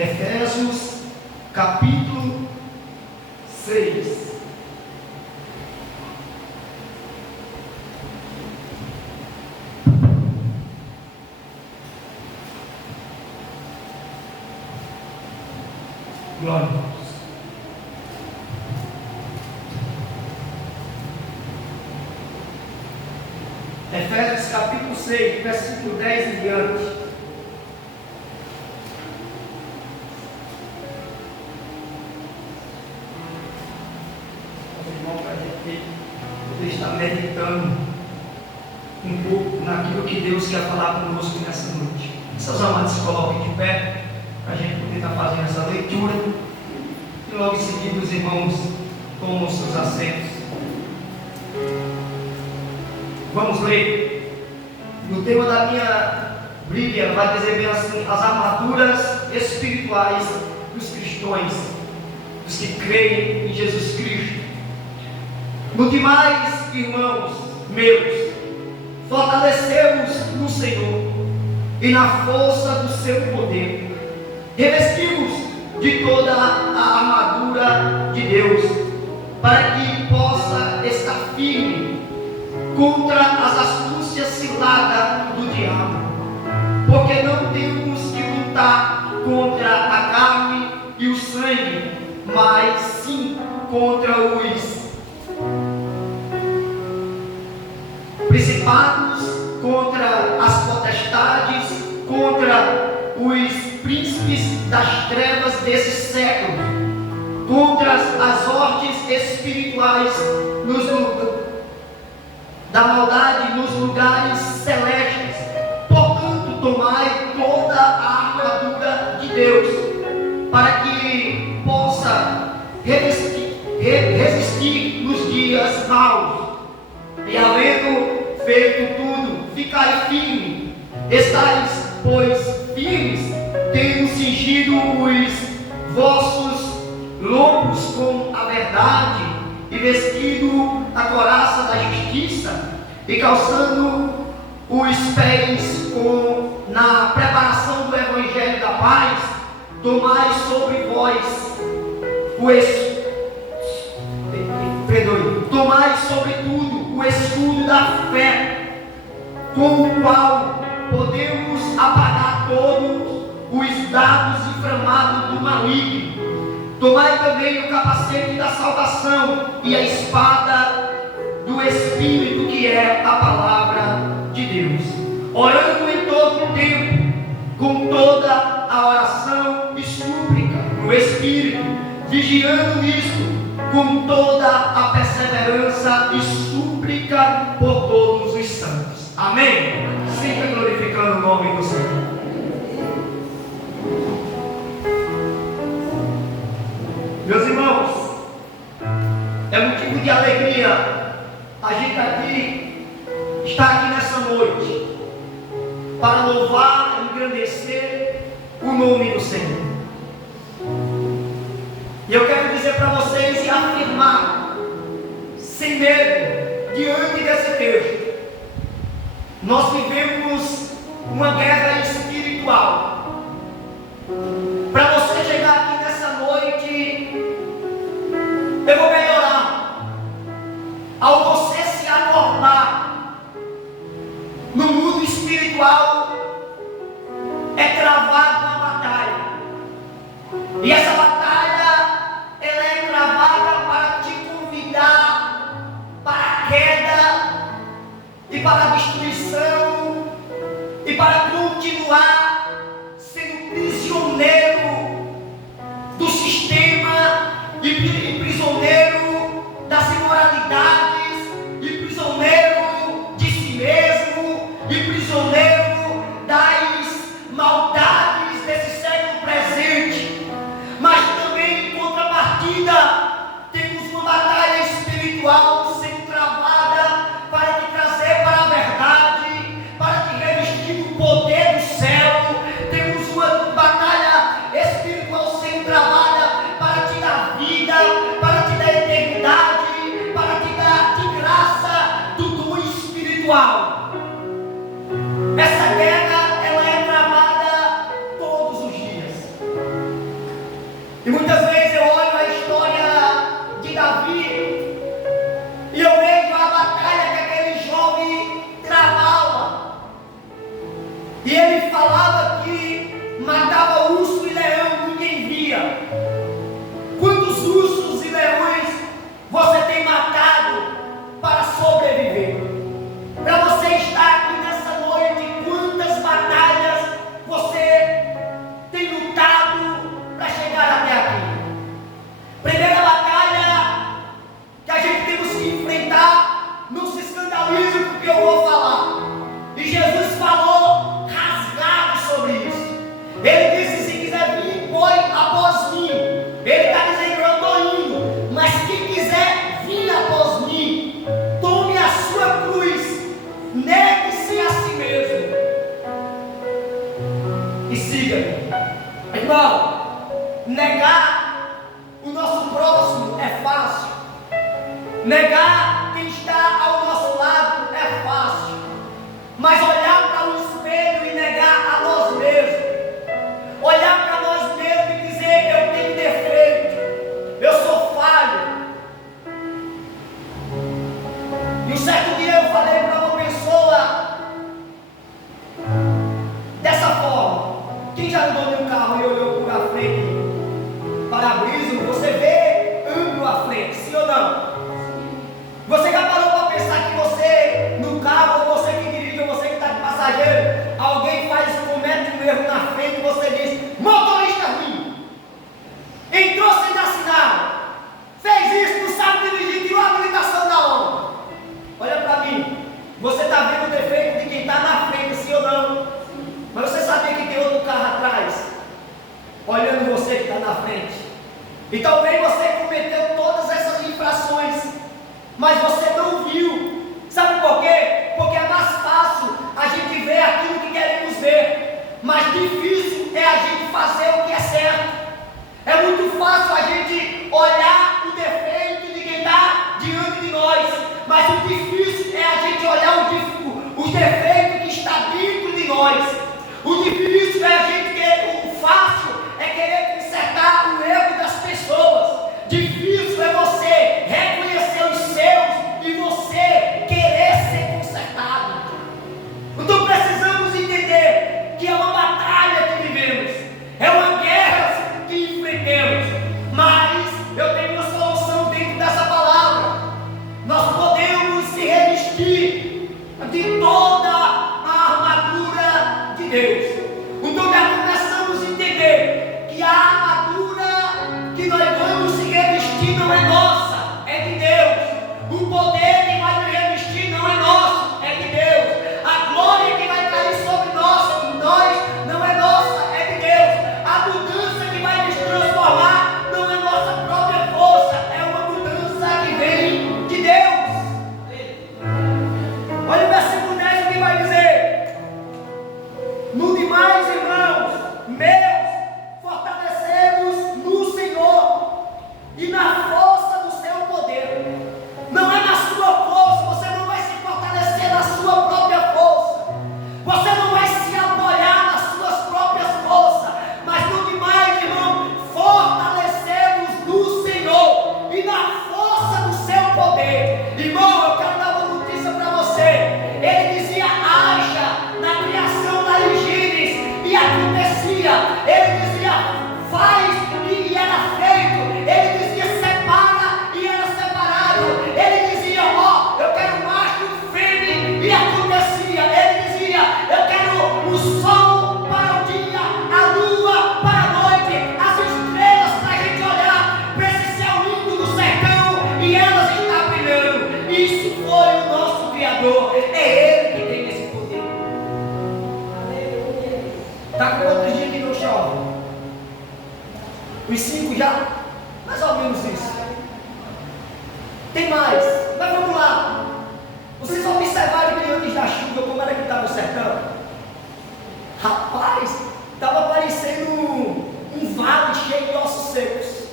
Efésios capítulo 6. Glória a Deus. Efésios capítulo 6, versículo 10 em diante. Poder estar meditando um pouco naquilo que Deus quer falar conosco nessa noite. Seus amados se coloquem de pé para a gente poder estar fazendo essa leitura. E logo em seguida os irmãos tomam os seus assentos. Vamos ler. No tema da minha Bíblia vai dizer bem assim: as armaduras espirituais dos cristãos, dos que creem em Jesus Cristo. No demais, irmãos meus, fortalecemos no Senhor e na força do seu poder, revestimos de toda a armadura de Deus, para que possa estar firme contra as astúcias ciladas do diabo, porque não temos que lutar contra a carne e o sangue, mas sim contra os principados, contra as potestades, contra os príncipes das trevas desse século, contra as ordens espirituais da maldade nos lugares celestes. Portanto, tomai toda a armadura de Deus, para que possa resistir nos dias maus, e havendo feito tudo, ficai firme. Estais, pois, firmes, tendo cingido os vossos lombos com a verdade, e vestido a couraça da justiça, e calçando os pés na preparação do evangelho da paz. Tomai sobre vós tomai sobretudo o escudo da fé, com o qual podemos apagar todos os dardos inflamados do maligno. Tomai também o capacete da salvação e a espada do Espírito, que é a palavra de Deus, orando em todo o tempo, com toda a oração e súplica no Espírito, vigiando nisto com toda a perseverança e súplica por todos os santos. Amém? Sempre glorificando o nome do Senhor. Meus irmãos, é motivo de alegria a gente estar aqui nessa noite para louvar e engrandecer o nome do Senhor. E eu quero dizer para vocês e afirmar, sem medo, diante desse texto, nós vivemos uma guerra espiritual. Para você chegar aqui nessa noite, eu vou melhorar. Ao você se acordar no mundo espiritual, é travado uma batalha. E essa batalha, ela é travada para te convidar para a queda e para a destruição e para continuar sendo prisioneiro do sistema e prisioneiro das imoralidades e prisioneiro de si mesmo e prisioneiro das maldades desse século presente. Mas também, em contrapartida, temos uma batalha espiritual sendo travada para te trazer para a verdade, para te revestir do poder do céu. Temos uma batalha espiritual sendo travada para te dar vida, para te dar eternidade, para te dar de graça do dom espiritual. Essa guerra, ela é travada todos os dias. Irmão, negar o nosso próximo é fácil. Negar quem está ao nosso lado é fácil. Mas olhar para o espelho e negar a nós mesmos, olhar para nós mesmos e dizer: eu tenho defeito, eu sou falho. E um certo dia eu falei para uma pessoa dessa forma. Quem já andou em um carro e olhou por a frente, para-brisa, você vê ângulo à frente, sim ou não? Você já parou para pensar que você, no carro, ou você que dirige, ou você que está de passageiro, alguém comete um erro na frente e você diz: motorista ruim, entrou sem dar sinal, fez isso, não sabe dirigir, tirou a habilitação da onda. Olha para mim, você está vendo o defeito de quem está na frente, sim ou não? Mas você sabia que tem outro carro atrás, olhando você que está na frente? E talvez você cometeu todas essas infrações, mas você não viu. Sabe por quê? Porque é mais fácil a gente ver aquilo que queremos ver, mas difícil é a gente fazer o que é certo. É muito fácil a gente olhar o defeito de quem está diante de nós, mas o difícil é a gente olhar o defeito que está dentro de nós. O difícil é a gente querer, o fácil é querer consertar o erro das pessoas. Difícil é você reconhecer os seus e você querer ser consertado. Então precisamos entender que é uma batalha que vivemos, é uma guerra que enfrentamos, mas eu tenho uma solução dentro dessa palavra. Nós podemos se revestir de toda a armadura de Deus. Então já começamos a entender que a armadura que nós vamos se revestir não é nossa, é de Deus. O poder que vai nos revestir não é nosso, é de Deus. A glória que vai cair sobre nós não é nossa, é de Deus. A mudança que vai nos transformar não é nossa própria força, é uma mudança que vem de Deus. Olha o versículo 10 que vai dizer: no demais, irmãos meus, fortalecemos no Senhor e na força do seu poder. Não é na sua força, você não vai se fortalecer na sua própria força, você não vai se apoiar nas suas próprias forças, mas no demais, irmão, fortalecemos no Senhor e na força do seu poder. Irmão, eu quero dar uma notícia para você. Ele dizia: haja na criação da Gênesis, e acontecia. Ele dizia: faz, e era feito. Ele dizia: separa, e era separado. Ele dizia: ó, eu quero macho e fêmea, e acontecia. Ele dizia: eu quero o sol para o dia, a lua para a noite, as estrelas para a gente olhar para esse céu lindo do sertão, e elas estão brilhando. Isso foi o nosso Criador, é Ele que tem esse poder. Está com quantos dias que não chove? Os 5 já? Mais ou menos isso. Tem mais, mas vamos lá. Vocês observaram que antes da chuva, como era que estava o sertão? Rapaz, estava parecendo um vale cheio de ossos secos.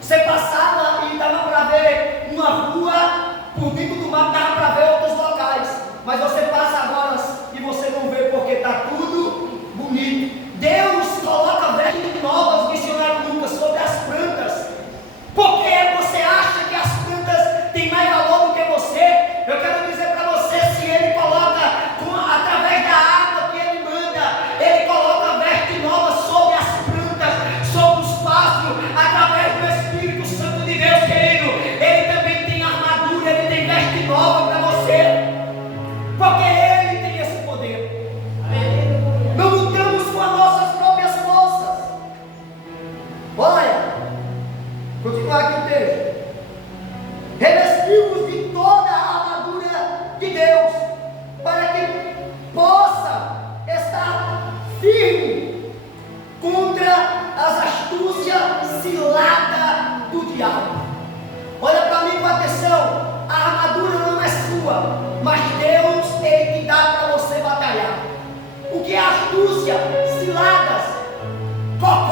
Você passava e dava para ver uma rua por dentro do mar, dava para ver outros locais. Mas você passa agora e você não vê, porque está tudo bonito. Deus coloca vestes novas, missionário Lucas, sobre as plantas. Porque você acha que as plantas têm mais valor do que você? Eu quero dizer para você, se Ele coloca através da água que Ele manda, Ele coloca vestes novas sobre as plantas, sobre os pastos, através do Espírito Santo de Deus, querido. Ele também tem armadura, Ele tem veste nova para você, porque Ele tem esse poder. Não lutamos com as nossas próprias forças. Olha, continuar aqui o texto. Revestimos de toda a armadura de Deus, para que possa estar firme contra as astúcias ciladas do diabo. Olha para mim com atenção. A armadura não é sua, mas Deus, Ele que dá para você batalhar. O que é astúcia? Ciladas, cocó.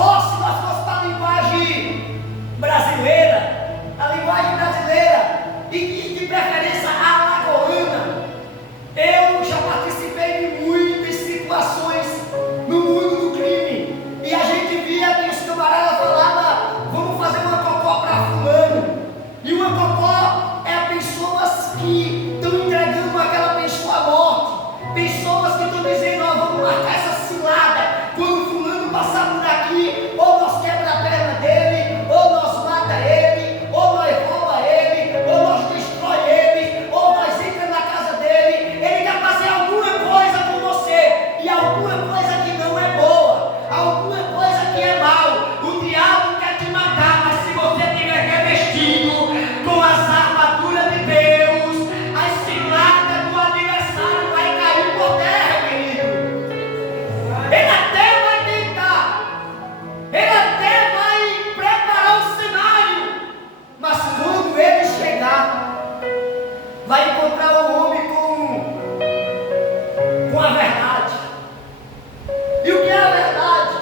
brasileira, a linguagem brasileira, e de preferência alagoana. Eu já participei de muitas situações no mundo do crime, e a gente via que os camaradas falavam: vamos fazer uma cocó para fulano. E uma cocó é pessoas que estão entregando aquela pessoa à morte, pessoas que estão dizendo: ó, vamos marcar essa cilada, quando fulano passar por aqui, ou nós quebra a perna dele, ou nós mata ele, ou nós rouba ele, ou nós destrói ele, ou nós entra na casa dele. Ele quer fazer alguma coisa com você, e alguma coisa que não é boa, alguma coisa que é mal. O diabo quer te matar, mas se você tiver revestido com as armaduras de Deus, as ciladas do adversário vai cair por terra, querido. Ele até vai tentar, ele até vai preparar o cenário, mas quando ele chegar, vai encontrar o homem com a verdade. E o que é a verdade?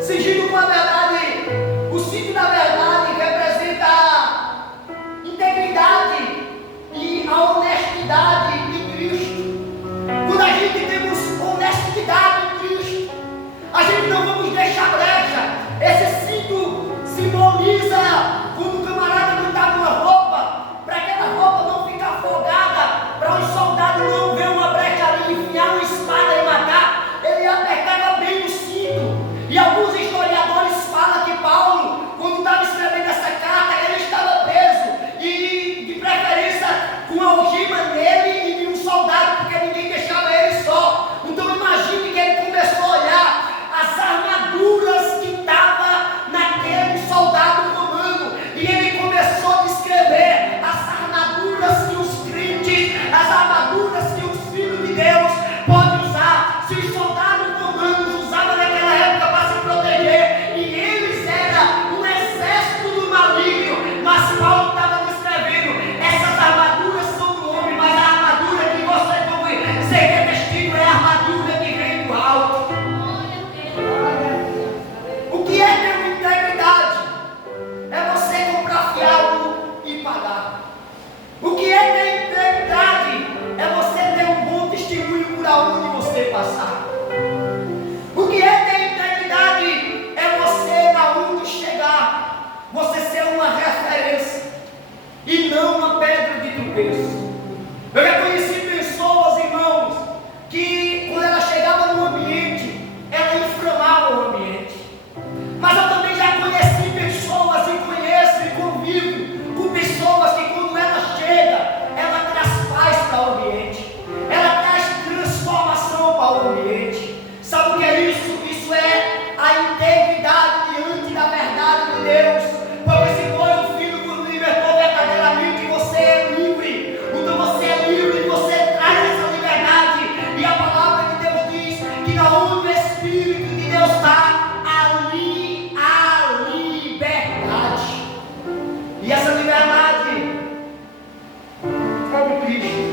Cingido com a verdade, o cinto da verdade representa a integridade e a honestidade de Cristo. Quando a gente temos honestidade em Cristo, a gente não vamos deixar brecha. Esse cinto simboliza quando o camarada não está numa roupa, para aquela roupa não ficar folgada, para os soldados não ver uma brecha ali, enfiar uma espada e matar. Ele apertava bem o cinto. E alguns historiadores falam que Paulo, quando estava escrevendo essa carta, ele estava preso, e de preferência com a algema nele e de um soldado, porque ninguém deixava ele só. Então imagine que ele começou a olhar as armaduras que estavam naquele soldado romano, e ele começou a descrever as armaduras que os crentes, as armaduras que os filhos de Deus podem usar. Se os soldados romanos usavam naquela época para se proteger, e eles eram um exército do maligno, mas Paulo estava descrevendo: essas armaduras são do homem, mas a armadura que você vai ser revestido é a armadura que vem do alto. O que é ter integridade? É você comprar fiado e pagar. O que é ter integridade? É você ter um bom testemunho por aonde você passar. O que é ter integridade? É você, aonde chegar, você ser uma referência e não uma pedra de tropeço. Eu já conheci pessoas, irmãos, que quando ela chegava no ambiente, ela inflamava o ambiente. Mas eu também já conheci pessoas, e conheço e convivo com pessoas que quando ela chega, ela traz paz para o ambiente, ela traz transformação para o ambiente. Sabe o que é isso? Isso é a integridade diante da verdade de Deus. Porque se foi o Filho que nos libertou verdadeiramente, você é livre. Então você é livre, você traz essa liberdade. E a palavra de Deus diz que onde o Espírito de Deus está, ali há liberdade. E essa liberdade é de Cristo.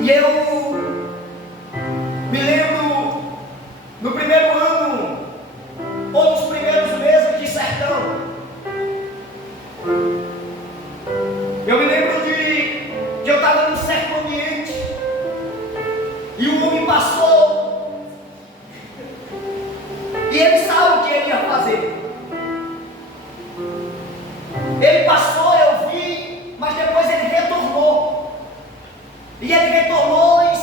E eu me lembro no primeiro ano, ou nos primeiros meses de sertão, eu me lembro de eu estava num certo ambiente, e o homem passou, e ele sabe o que ele ia fazer. Ele passou, eu vi, mas depois ele retornou. E ele retornou em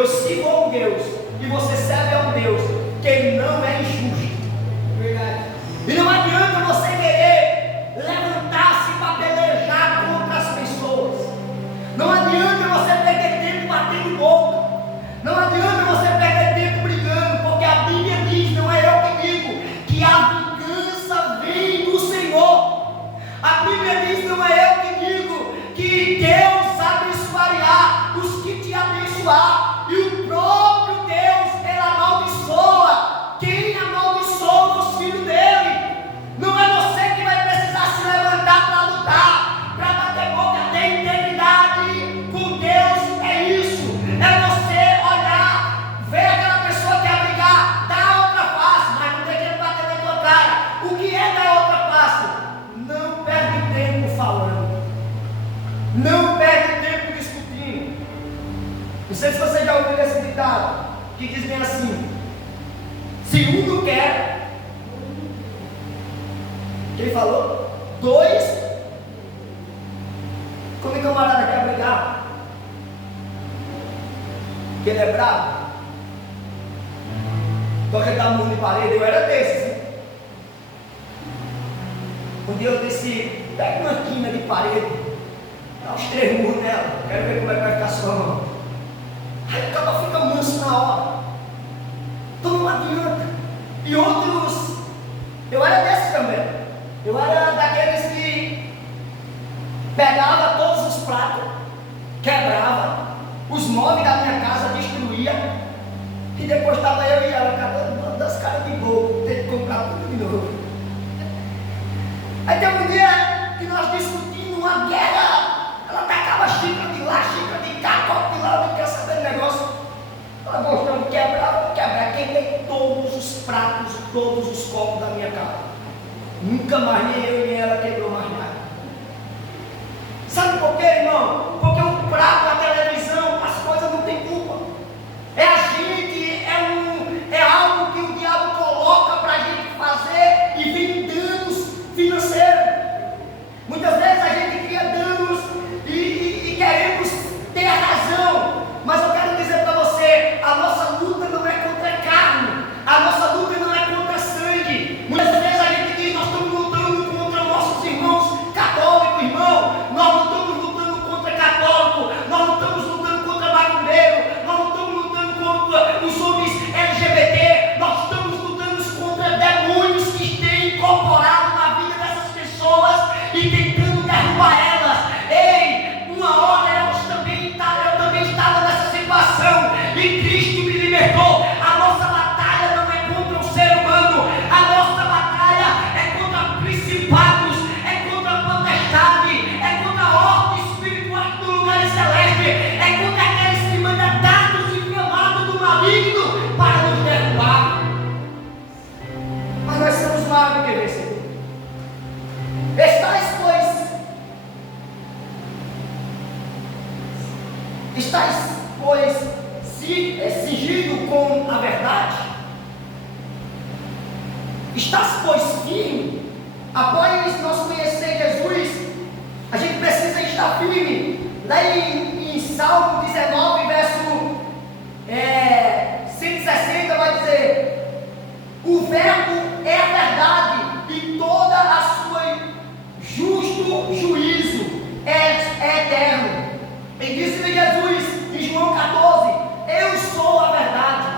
Eu sigo a um Deus e você serve a um Deus que Ele não é injusto. Verdade. E não adianta você querer levantar-se para pelejar contra as pessoas. Não adianta você perder tempo batendo boca. Não adianta você perder tempo brigando, porque a Bíblia diz, não é eu que digo, que a vingança vem do Senhor. A Bíblia diz, não é eu que digo, que Deus abençoará os que te abençoar, e o próprio Deus, Ele amaldiçoa quem amaldiçoa os filhos dele. Não é você que vai precisar se levantar para lutar, para bater boca, ter integridade com Deus. É isso, é você olhar, ver aquela pessoa que quer brigar, dar outra face, mas não tem que bater na tua cara. O que é dar outra face? Não perde tempo falando, não perde tempo discutindo. Não sei se você já ouviu esse ditado, que diz bem assim: se um não quer, quem falou? Dois. Quando o camarada quer brigar, que ele é bravo, toca dar murro de parede. Eu era desses. Um dia eu disse: pega uma quina de parede, dá uns 3 murros nela, quero ver como é que vai ficar a sua mão. Aí o cara fica manso na hora. Então não adianta. E outros, eu era desses também. Eu era daqueles que pegava todos os pratos, quebrava, os móveis da minha casa destruía, e depois estava eu e ela catando das caras de bobo, ter que comprar tudo de novo. Aí tem um dia que nós discutimos uma guerra, ela tacava xícara de lá, xícara de cá, copo de lá, não quer saber do negócio. Ela gostando de quebrar, quebrei todos os pratos, todos os copos da minha casa. Nunca mais nem eu nem ela quebrou mais nada. Sabe por quê, irmão? Porque o prato, a televisão, as coisas não tem culpa. É a gente, é algo que o diabo coloca para a gente fazer e vem danos financeiros. Muitas vezes a gente cria danos e queremos ter a razão. Mas eu quero dizer para você, a nossa luta não é contra a carne, a nossa luta não é contra sangue. Muitas vezes a gente diz, nós estamos lutando contra nossos irmãos católicos, irmão. Nós não estamos lutando contra católico, nós não estamos lutando contra macumbeiro, nós não estamos lutando contra os homens LGBT, nós estamos lutando contra demônios que têm incorporado na vida dessas pessoas e tentando derrubar elas. Ei, uma hora eu também estava nessa situação e Cristo me libertou. A nossa batalha não é contra o ser humano, a nossa batalha é contra principados, é contra a potestade, é contra a ordem espiritual do lugar celeste, é contra aqueles que mandam dados inflamados do maligno para nos derrubar. Mas nós somos mais do que vencedores. Estais, pois, cingido com a verdade? Estás, pois, firme? Após nós conhecer Jesus, a gente precisa estar firme. Lá em Salmo 19, verso 160, vai dizer: o verbo é a verdade, e toda a sua justo juízo é eterno. E disse-lhe Jesus em João 14: eu sou a verdade,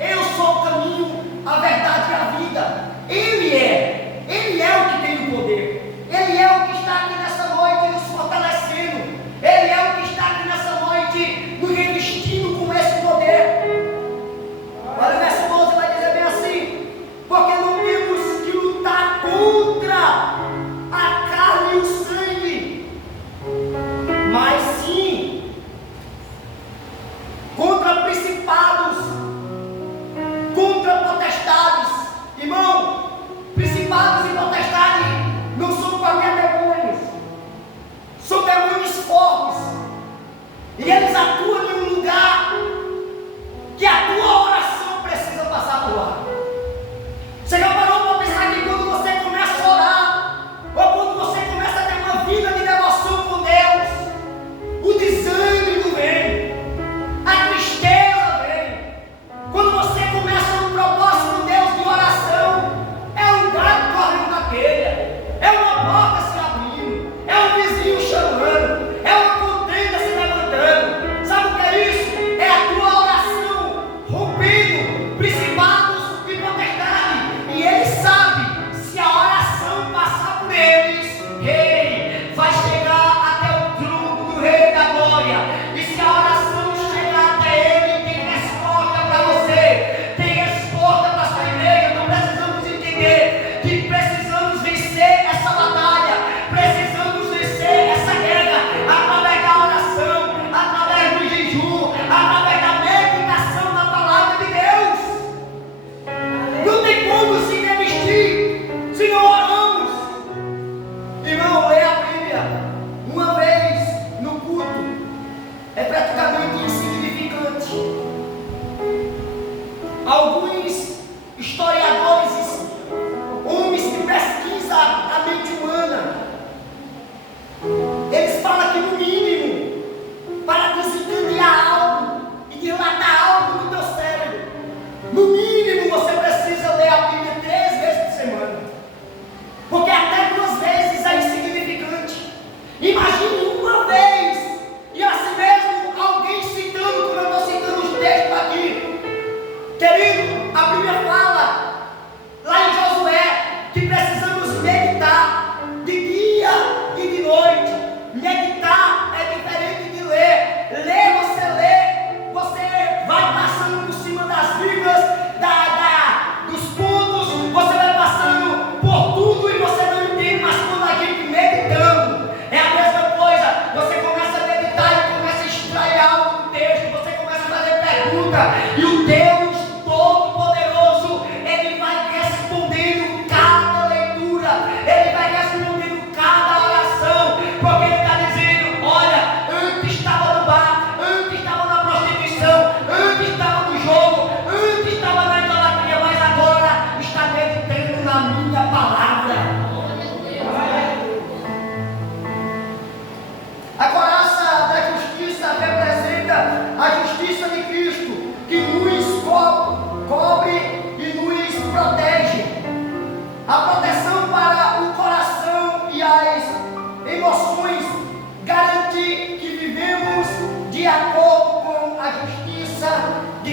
eu sou o caminho, a verdade e a vida. Ele é o que tem o poder, Ele é o que está aqui nessa noite nos fortalecendo, Ele é o que está aqui nessa noite nos revestindo com esse poder. Olha o verso 12, vai dizer bem assim: porque não temos que lutar contra a carne e o sangue, mas sim contra principados, contra potestades,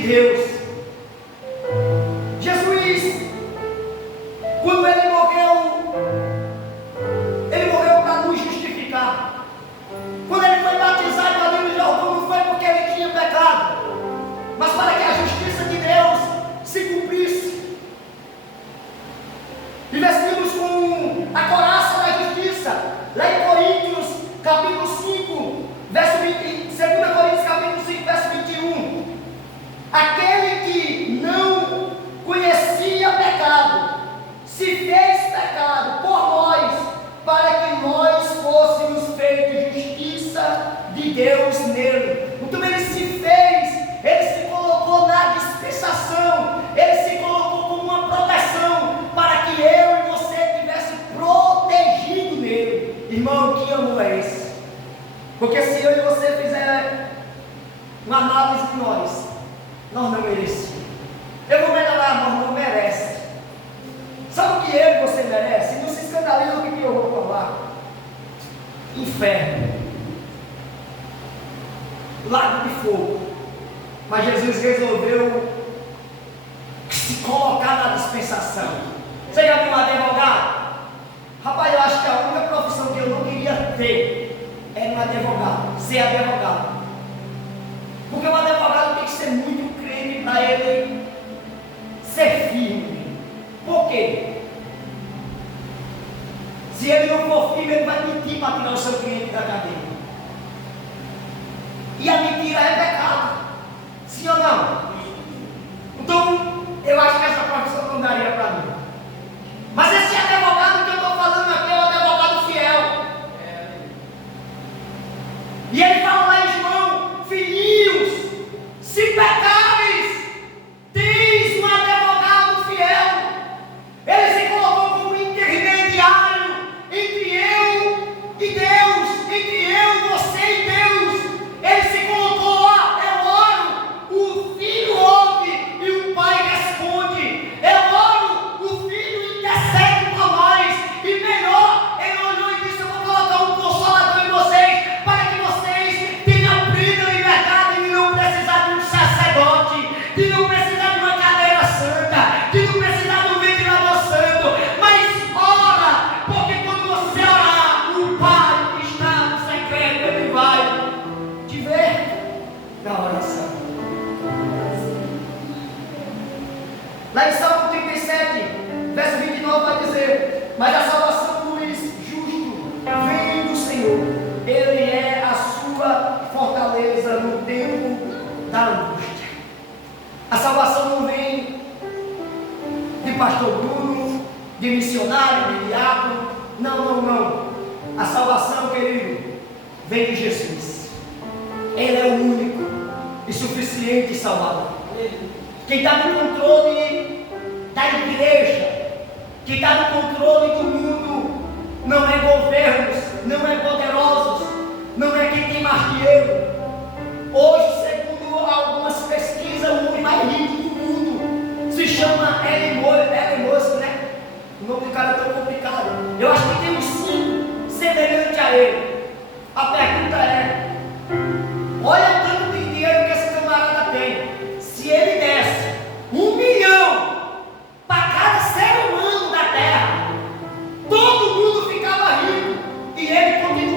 Deus. Jesus, quando ele morreu para nos justificar. Quando ele foi batizado ali no Jordão, não foi porque ele tinha pecado, mas para que a justiça de Deus se cumprisse. E vestimos com a couraça da justiça. Lá em Coríntios, capítulo 5, verso 20, 2 Coríntios, capítulo 5, verso 21. Aquele que não conhecia pecado, se fez pecado por nós, para que nós fôssemos feitos justiça de Deus nele. Então ele se fez, ele se colocou na dispensação, ele se colocou como uma proteção, para que eu e você tivesse protegido nele. Irmão, que amor é esse? Porque se eu e você fizer uma análise de nós não merecemos. Eu vou melhorar, nós não merece. Sabe o que eu e você merece? Não se escandaliza o que eu vou falar. Inferno, lago de fogo. Mas Jesus resolveu se colocar na dispensação. Você já viu um advogado? Rapaz, eu acho que a única profissão que eu não queria ter era um advogado, ser advogado. Porque o advogado tem que ser muito crente para ele ser firme. Por quê? Se ele não for firme, ele vai mentir para tirar o seu cliente da cadeia. E a mentira é pecado. Sim ou não? Então, eu acho que essa profissão não daria para mim. Mas esse advogado que eu estou falando aqui é o advogado fiel. E ele fala lá em João: filhinhos, se pecares, tens um advogado fiel. Ele se colocou como intermediário entre eu e Deus, entre eu, você e Deus. Ele se colocou lá: eu oro, o filho ouve e o pai responde. Eu oro, o filho intercede por nós. E melhor, ele olhou e disse: eu vou colocar um consolador em vocês, para que vocês tenham plena liberdade de não precisar de um sacerdote, de não precisar de uma cadeira santa, de não precisar de um ventilador santo. Mas ora, porque quando você orar, o Pai que está no secreto, ele vai te ver na oração. Lá em Salmo 37, verso 29 vai dizer: mas a salvação do justo vem do Senhor, ele é a sua fortaleza no tempo da angústia. A salvação não vem de pastor Bruno, de missionário, de diácono. Não. A salvação, querido, vem de Jesus. Ele é o único e suficiente Salvador. Quem está no controle da igreja, quem está no controle do mundo, não é governos, não é poderosos, não é quem tem mais dinheiro. Hoje, segundo algumas pesquisas, o homem mais rico do mundo se chama Elon Musk, né? O nome do cara é tão complicado. Eu acho que tem uns 5 semelhantes a ele. A pergunta é: olha o tanto de dinheiro que esse camarada tem. Se ele desse 1 milhão para cada ser humano da terra, todo mundo ficava rico e ele continua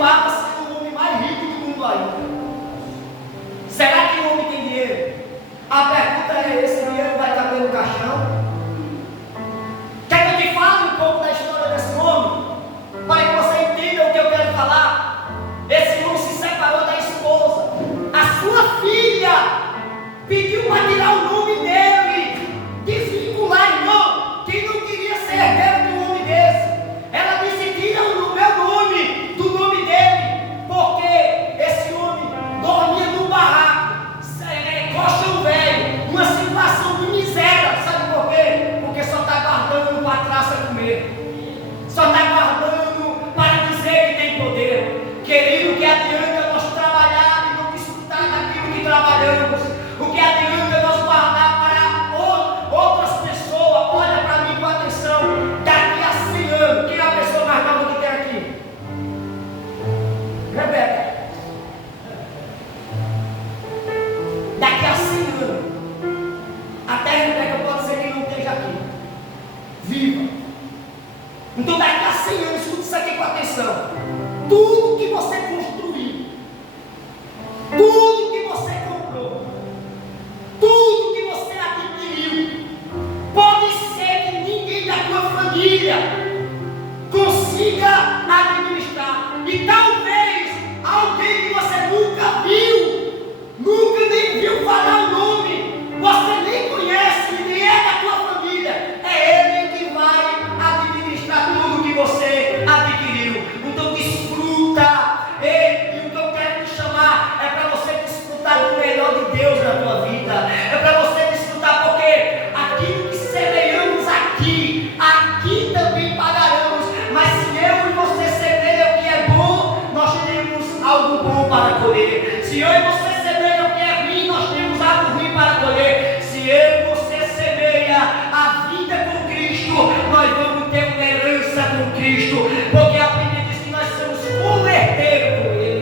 para colher. Se eu e você semeia o que é ruim, nós temos algo ruim para colher. Se eu e você semeia a vida com Cristo, nós vamos ter uma herança com Cristo, porque a Bíblia diz que nós somos co-herdeiros com Ele.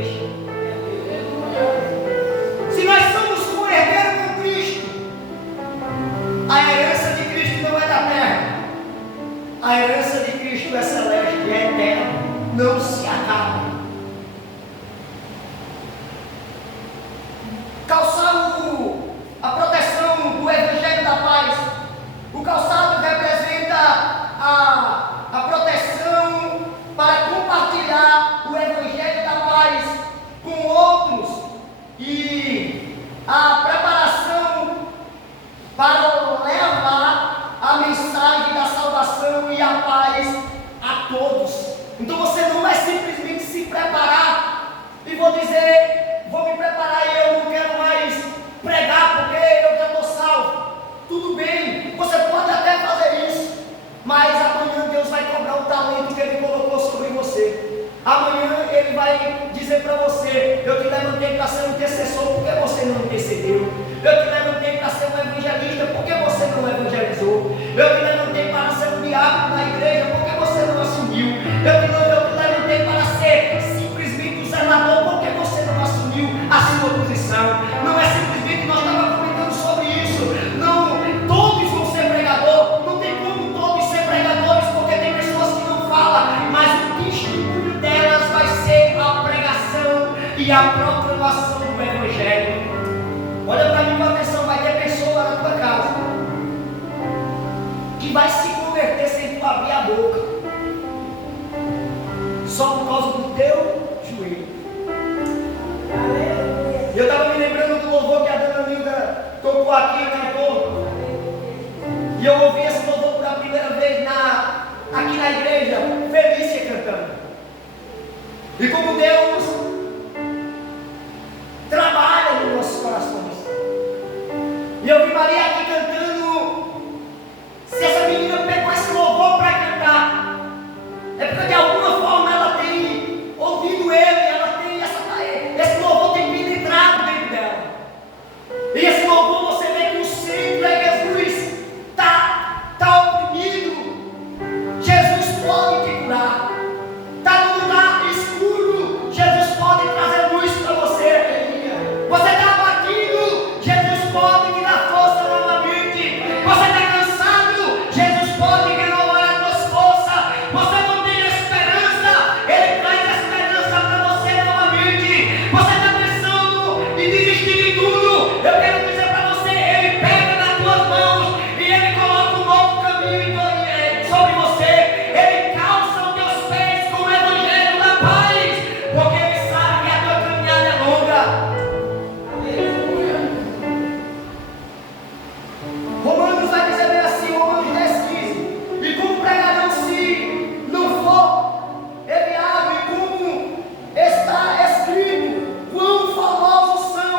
Se nós somos co-herdeiros com Cristo, a herança de Cristo não é da terra, a herança de Cristo é celeste, é eterna, não se acaba. Calçado, a proteção do Evangelho da Paz. O calçado representa a proteção para compartilhar o Evangelho da Paz com outros e a preparação para levar a mensagem da salvação e a paz a todos. Então você não vai simplesmente se preparar e vou dizer, vou me preparar e eu não quero mais pregar porque eu já estou salvo. Tudo bem, você pode até fazer isso, mas amanhã Deus vai cobrar o talento que Ele colocou sobre você. Amanhã Ele vai dizer para você: eu te levantei para ser um intercessor, porque você não intercedeu. Eu te levantei para ser um evangelista, porque você não evangelizou. Eu te levantei para ser um diácono na igreja, porque você não assumiu. Eu te levantei para ser simplesmente um zelador, porque você não assumiu a sua posição. Não é simplesmente, nós estávamos comentando sobre isso. Não, todos vão ser pregadores. Não tem como todos ser pregadores, porque tem pessoas que não falam, mas o testemunho delas vai ser a pregação e a proclamação do Evangelho. Olha para mim com atenção, vai ter pessoa na tua casa que vai se converter sem tu abrir a boca, só por causa do teu joelho. Eu estava me lembrando do louvor que a dona Nilda tocou aqui, cantou, e eu ouvi esse louvor pela primeira vez aqui na igreja, Felícia cantando. E como Deus trabalha nos nossos corações. E eu vi Maria aqui cantando. Se essa menina pegou esse louvor para cantar, é porque de alguma forma ela tem ouvido ele, ela tem esse louvor tem penetrado dentro dela. E esse louvor você vê que o centro é Jesus. Está oprimido. Jesus pode te curar. Está no lugar escuro. Jesus pode trazer luz para você. Você está abatido. Jesus pode te dar força novamente. Você está cansado. Jesus pode renovar as tuas forças. Você não tem esperança. Ele traz esperança para você novamente. Você está pensando em desistir de tudo. Eu quero dizer para você, Ele pega nas tuas mãos e Ele coloca um novo caminho sobre você. Ele calça os teus pés com o Evangelho da paz, porque Ele sabe que a tua caminhada é longa. Romanos vai dizer bem assim, Romanos 10:15: e como pregarão se não for enviado, e como está escrito, quão famosos são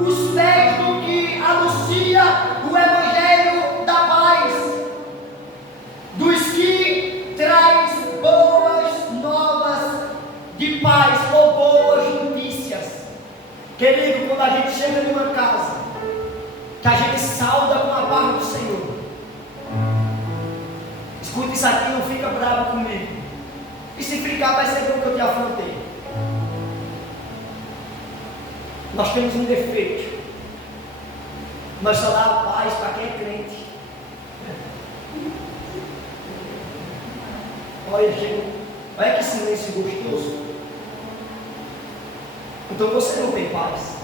os pés do que anuncia o Evangelho da paz, dos que traz boas novas de paz ou boas notícias. Querido, quando a gente chega numa casa, que a gente sauda com a paz do Senhor, escuta isso aqui, não fica bravo comigo. E se ficar, vai ser porque eu te afrontei. Nós temos um defeito. Nós só dá paz para quem é crente. Olha, gente, olha que silêncio gostoso. Então você não tem paz.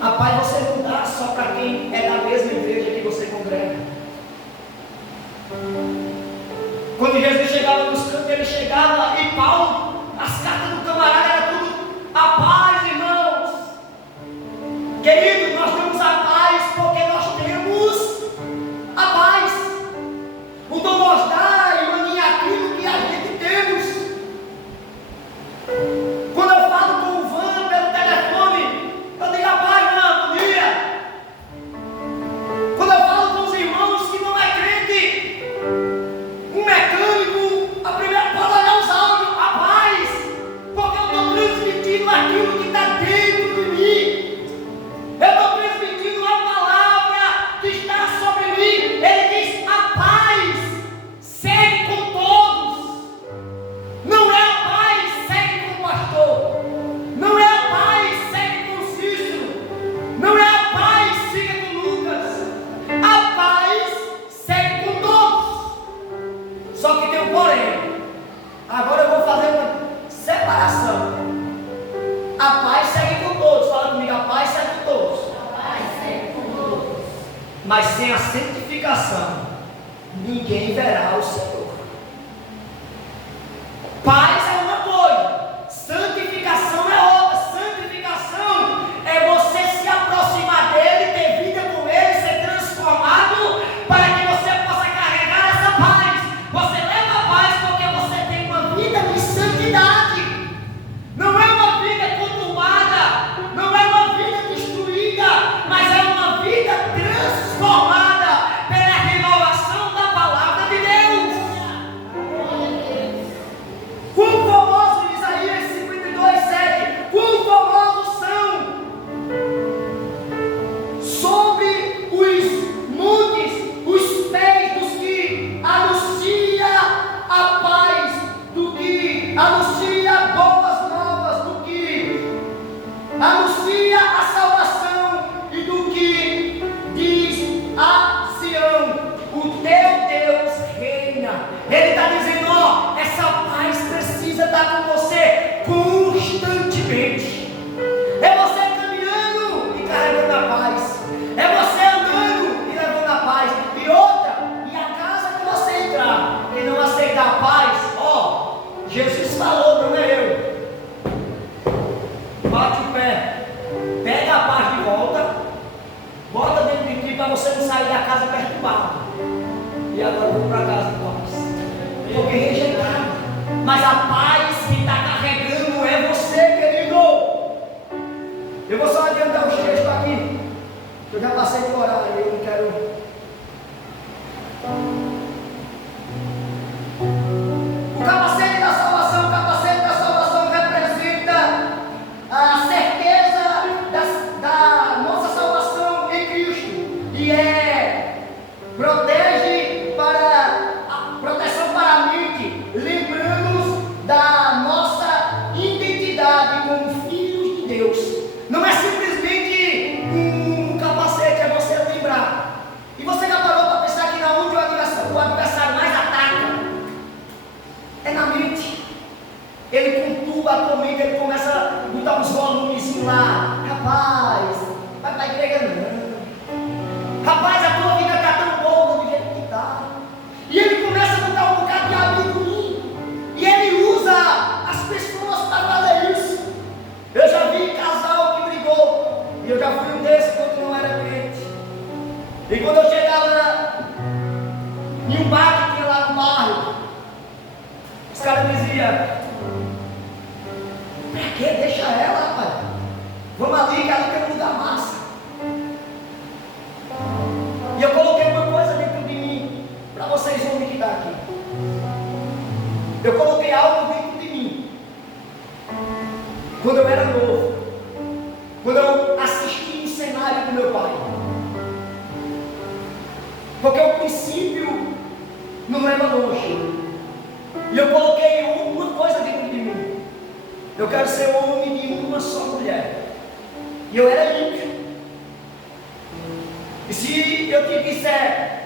A paz você não dá só para quem é da mesma igreja que você congrega. Quando Jesus chegava nos cantos, ele chegava e Paulo, as cartas do camarada era tudo a paz, irmãos. Querido, nós temos a paz porque nós temos a paz. Então nós dá, irmãinha, aquilo que a gente temos. Quando eu falo com o Van pelo telefone, eu digo a paz, irmão, bom dia. Quando eu falo com os irmãos que não é crente, um mecânico, a primeira pode olhar os áudios, a paz. mas sem a santificação, ninguém verá o Senhor. Paz é uma coisa, santificação é outra. Santificação é você se aproximar dele, ter vida com ele, ser transformado, para que você possa carregar essa paz. Você leva a paz porque você tem uma vida de santidade. Não é uma vida conturbada, não é uma vida destruída, mas é uma vida transformada pela renovação da palavra de Deus. Quão famoso, Isaías 52:7, quão famosos são sobre os montes os pés dos que anuncia a paz, do que anuncia boas novas, do que anuncia a salvação e do que diz a Sião: o teu Deus reina. Ele está dizendo: ó, essa paz precisa estar com você constantemente. É você caminhando e carregando a paz, é você andando e levando a paz. E outra, e a casa que você entrar e não aceitar a paz, ó, Jesus falou, não é eu. Bate o pé, pega a paz de volta, bota dentro de ti para você não sair da casa perturbado. E agora eu vou para casa de paz, porque rejeitaram. Mas a paz que está carregando é você, querido. Eu vou só adiantar os textos aqui, eu já passei do horário, eu não quero. O capacete da salvação representa a certeza da nossa salvação em Cristo, e protege para a proteção para a mente, lembrando-nos da nossa identidade como filhos de Deus. Não é simplesmente um capacete, é você lembrar. E você já parou para pensar que na onde o adversário mais ataca é na mente. Ele conturba a tua mente, ele começa a botar uns volumes lá. Rapaz, vai para a igreja não. Rapaz, a tua vida está tão boa do jeito que está. E ele começa a botar um bocado de amigo ruim. E ele usa as pessoas para fazer isso. Eu já vi casal que brigou. E eu já fui um desses quando não era crente. E quando eu chegava em um bar que tinha lá no bairro, os caras diziam: pra que? Deixa ela, rapaz. Vamos ali que ali tem um lugar massa. E eu coloquei uma coisa dentro de mim, para vocês homens que estão aqui. Eu coloquei algo dentro de mim, quando eu era novo, quando eu assisti o cenário do meu pai. Porque o princípio não leva longe. E eu coloquei uma coisa dentro de mim: eu quero ser homem de uma só mulher. E eu era ímpio. E se eu te disser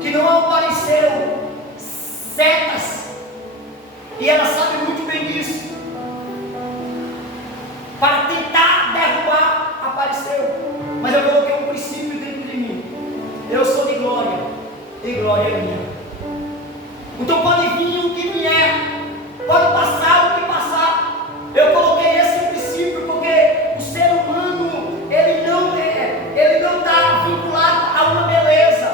que não apareceram setas, e ela sabe muito bem disso, para tentar derrubar, apareceu. Mas eu coloquei um princípio dentro de mim: eu sou de glória, e glória é minha. Então pode vir o que vier, pode passar o que passar. Eu coloquei esse princípio porque o ser humano, ele não está vinculado a uma beleza.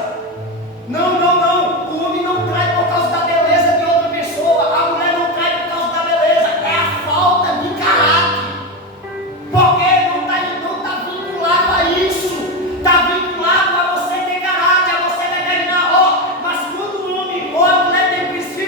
Não. O homem não trai por causa da beleza de outra pessoa. A mulher não trai por causa da beleza. É a falta de caráter. Porque não está vinculado a isso. Está vinculado a você ter caráter, a você determinar. Mas quando o homem ou a mulher tem princípio,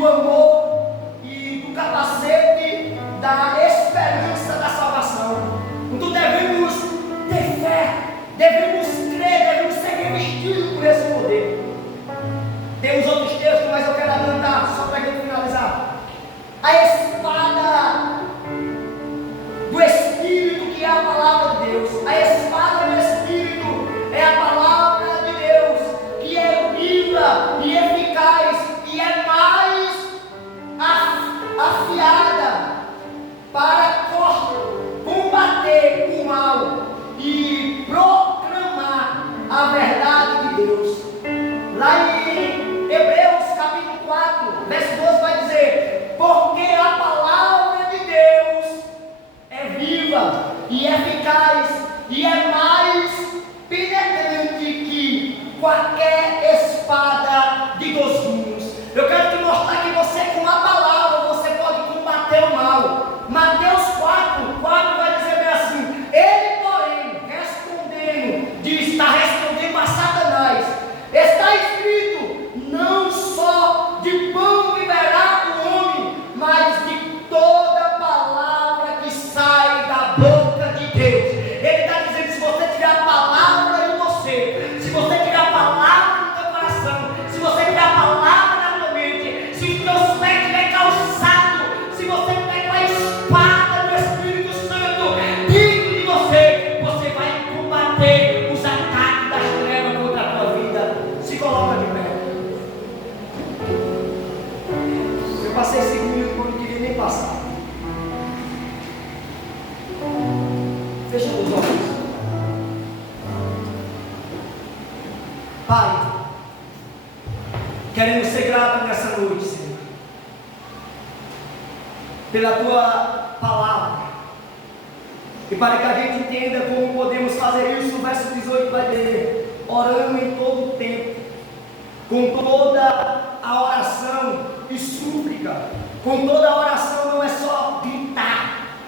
do amor e do capacete da esperança da salvação. Então devemos ter fé, devemos crer, devemos ser revestidos por esse poder. Temos outros textos, mas eu quero adiantar, só para a gente finalizar. A espada do Espírito, que é a palavra de Deus. A espada do Espírito é a palavra de Deus, que é viva e eficaz e é mais afiada para combater o mal e proclamar a verdade de Deus. Lá em Hebreus capítulo 4, verso 12 vai dizer: porque a palavra de Deus é viva e eficaz e é mais penetrante que qualquer espada de 2 gumes. Eu quero te mostrar que você, com a palavra, você pode combater o mal. Mateus 4 vai dizer bem assim: ele, porém, está respondendo a Satanás: está escrito, não só de pão viverá o homem, mas de toda palavra que sai da boca de Deus. Ele está dizendo: se você tiver a palavra em você, se você tiver a palavra no teu coração, se você tiver a palavra na tua mente, se os teus pés estiverem calçados, se você tiver com a espada do Espírito Santo dentro de você, você vai combater os ataques das trevas contra a tua vida. Se coloca de pé. Eu passei 5 minutos quando não queria nem passar. Fecha os olhos. Pai, queremos ser gratos nessa noite, Senhor, pela Tua palavra, e para que a gente entenda como podemos fazer isso. O verso 18 vai dizer: orando em todo o tempo, com toda a oração e súplica. Com toda a oração não é só gritar,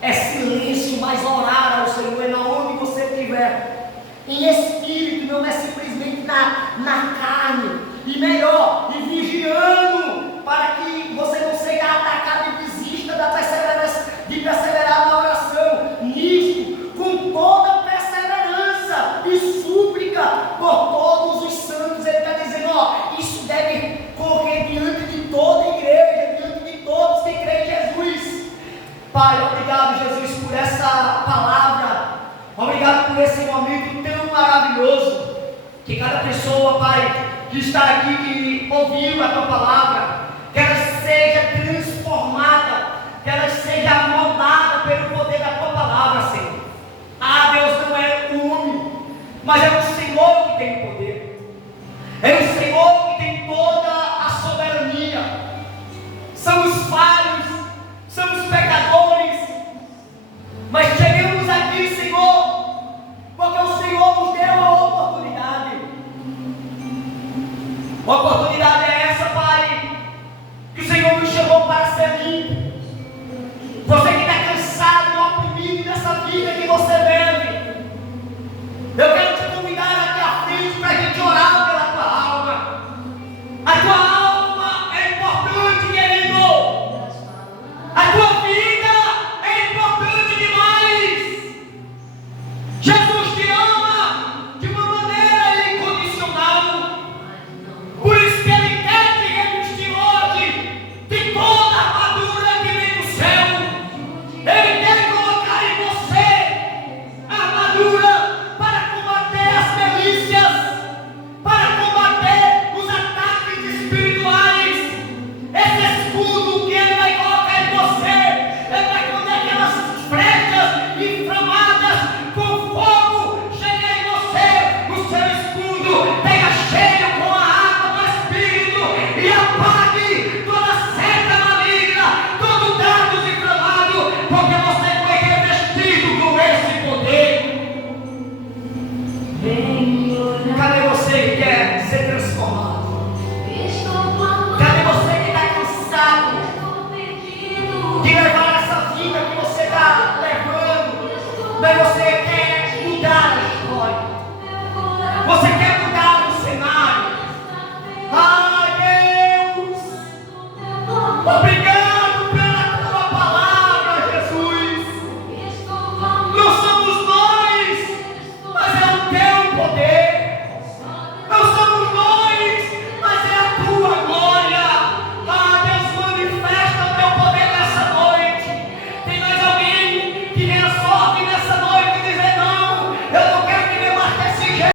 é silêncio, mas orar ao Senhor é na onde você estiver, em espírito, não é simplesmente na carne, e melhor, e vigiando, para que você não seja atacado e desista da perseverança, de perseverar na oração, nisto, com toda perseverança e súplica por todos os santos. Ele está dizendo: isso deve correr diante de toda a igreja, diante de todos que creem em Jesus. Pai, obrigado, Jesus, por essa palavra. Obrigado por esse momento tão maravilhoso. Que cada pessoa, Pai, que está aqui, que ouviu a Tua palavra, que ela seja transformada, que ela seja moldada pelo poder da Tua palavra, Senhor. Deus, não é o homem, mas é o Senhor que tem poder. É o Senhor que tem toda a soberania. Somos falhos, somos pecadores, mas chegamos aqui, Senhor, porque o Senhor nos deu a oportunidade